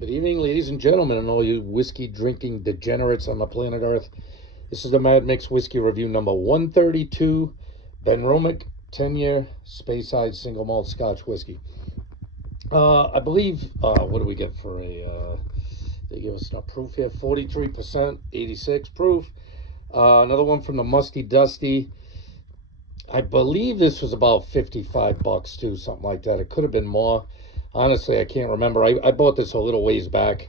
Good evening, ladies and gentlemen, and all you whiskey drinking degenerates on the planet Earth. This is the Mad Mix Whiskey Review number 132, Benromach 10-year Speyside single malt Scotch whiskey. I believe, what do we get for they give us a proof here, 43%, 86 proof. Another one from the Musty Dusty. I believe this was about 55 bucks too, something like that. It could have been more. Honestly, I can't remember. I bought this a little ways back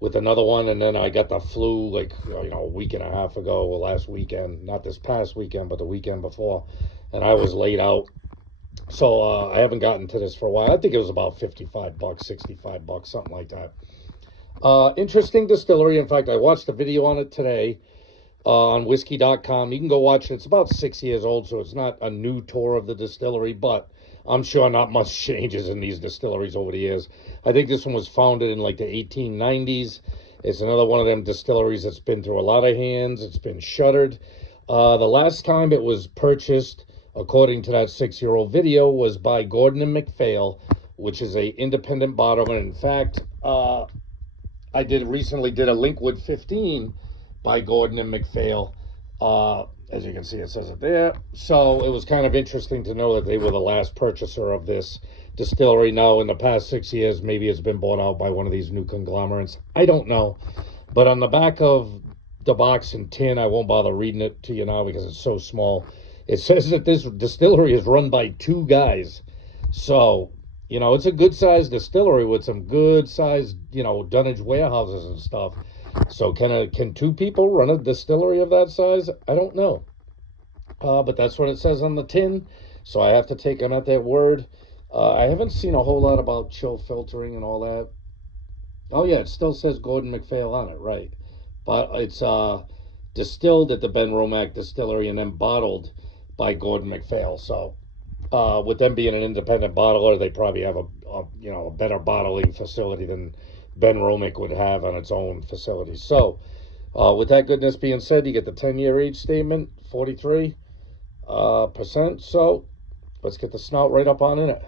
with another one, and then I got the flu like a week and a half ago, or last weekend. Not this past weekend, but the weekend before, and I was laid out. So I haven't gotten to this for a while. I think it was about 55 bucks, 65 bucks, something like that. Interesting distillery. In fact, I watched a video on it today on whiskey.com. You can go watch it. It's about 6 years old, so it's not a new tour of the distillery, but I'm sure not much changes in these distilleries over the years. I think this one was founded in like the 1890s. It's another one of them distilleries that's been through a lot of hands. It's been shuttered. The last time it was purchased, according to that 6-year-old video, was by Gordon and MacPhail, which is a independent bottler. In fact, I recently did a Linkwood 15 by Gordon and MacPhail. As you can see, it says it there. So it was kind of interesting to know that they were the last purchaser of this distillery. Now, in the past 6 years, maybe it's been bought out by one of these new conglomerates. I don't know. But on the back of the box and tin, I won't bother reading it to you now because it's so small. It says that this distillery is run by 2 guys. So, it's a good-sized distillery with some good-sized, dunnage warehouses and stuff. So can 2 people run a distillery of that size? I don't know. But that's what it says on the tin. So I have to take them at their word. I haven't seen a whole lot about chill filtering and all that. Oh, yeah, it still says Gordon MacPhail on it, right. But it's distilled at the Benromach Distillery and then bottled by Gordon MacPhail. So with them being an independent bottler, they probably have a better bottling facility than Benromach would have on its own facility. So, with that goodness being said, you get the 10-year age statement, 43%. So, let's get the snout right up on in it.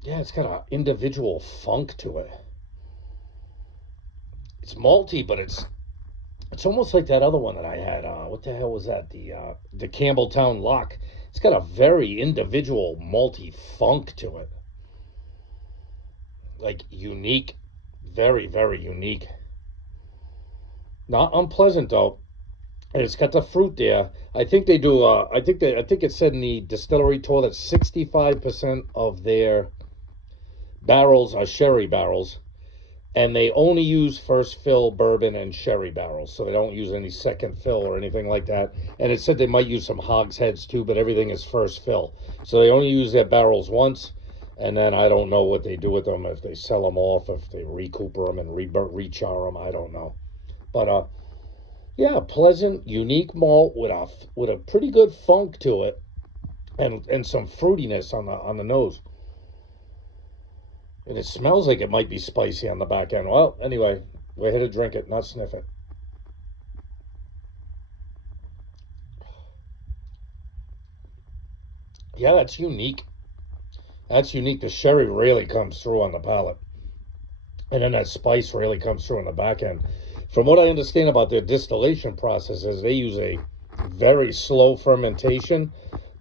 Yeah, it's got an individual funk to it. It's malty, but it's almost like that other one that I had. What the hell was that? The Campbelltown Lock. It's got a very individual malty funk to it. Like unique, very, very unique. Not unpleasant though. And it's got the fruit there. I think they do. I think it said in the distillery tour that 65% of their barrels are sherry barrels, and they only use first fill bourbon and sherry barrels, so they don't use any second fill or anything like that. And it said they might use some hogsheads too, but everything is first fill, so they only use their barrels once. And then I don't know what they do with them, if they sell them off, if they recooper them and rechar them. I don't know. But, yeah, pleasant, unique malt with a pretty good funk to it and some fruitiness on the nose. And it smells like it might be spicy on the back end. Well, anyway, we're here to drink it, not sniff it. Yeah, that's unique. That's unique. The sherry really comes through on the palate. And then that spice really comes through on the back end. From what I understand about their distillation processes, they use a very slow fermentation,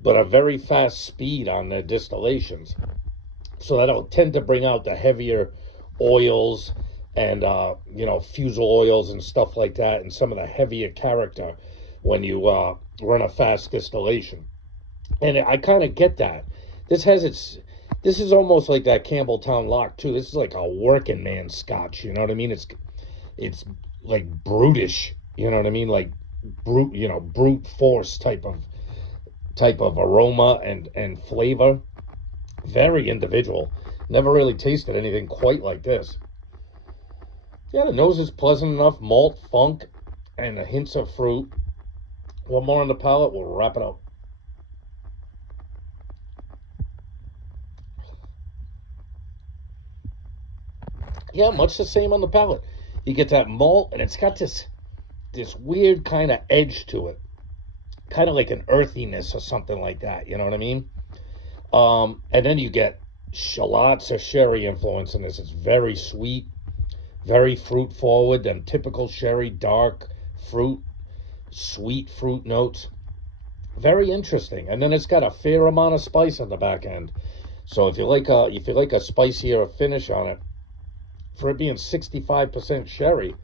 but a very fast speed on their distillations. So that'll tend to bring out the heavier oils and, fusel oils and stuff like that, and some of the heavier character when you run a fast distillation. And I kind of get that. This is almost like that Campbelltown Lock too. This is like a working man scotch. You know what I mean? It's like brutish. You know what I mean? Like brute force type of aroma and flavor. Very individual. Never really tasted anything quite like this. Yeah, the nose is pleasant enough. Malt, funk, and the hints of fruit. One more on the palate. We'll wrap it up. Yeah, much the same on the palate. You get that malt, and it's got this weird kind of edge to it, kind of like an earthiness or something like that. You know what I mean? And then you get lots of sherry influence in this. It's very sweet, very fruit forward, and typical sherry, dark fruit, sweet fruit notes. Very interesting. And then it's got a fair amount of spice on the back end. So if you like a spicier finish on it, for it being 65% sherry,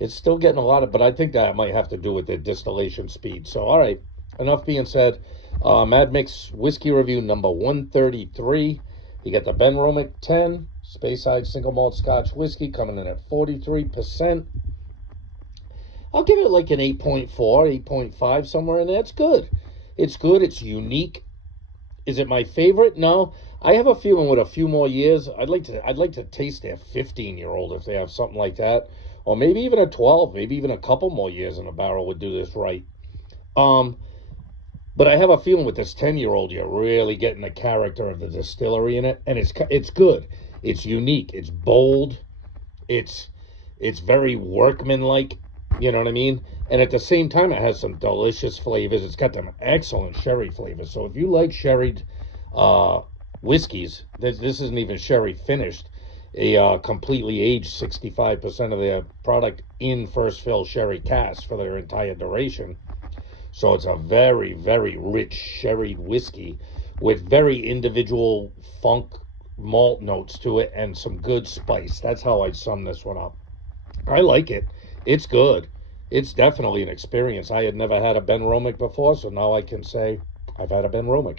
it's still getting a lot of, but I think that might have to do with the distillation speed. So, all right, enough being said. Mad Mix Whiskey Review number 133. You got the Benromach 10, Speyside Single Malt Scotch Whiskey coming in at 43%. I'll give it like an 8.4, 8.5, somewhere in there. It's good. It's good. It's unique. Is it my favorite? No. I have a feeling with a few more years, I'd like to taste their 15-year-old if they have something like that. Or maybe even a 12, maybe even a couple more years in a barrel would do this right. But I have a feeling with this 10-year-old, you're really getting the character of the distillery in it, and it's good. It's unique. It's bold. It's very workmanlike. You know what I mean? And at the same time, it has some delicious flavors. It's got them excellent sherry flavors. So if you like sherried whiskeys, this isn't even sherry finished. A completely aged 65% of their product in first fill sherry cask for their entire duration. So it's a very, very rich sherry whiskey with very individual funk malt notes to it and some good spice. That's how I'd sum this one up. I like it. It's good. It's definitely an experience. I had never had a Benromach before, so now I can say I've had a Benromach.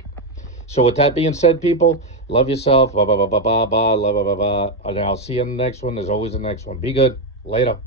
So with that being said, people, love yourself. Blah, blah, blah, blah, blah, blah, blah, blah, blah, blah. And I'll see you in the next one. There's always the next one. Be good. Later.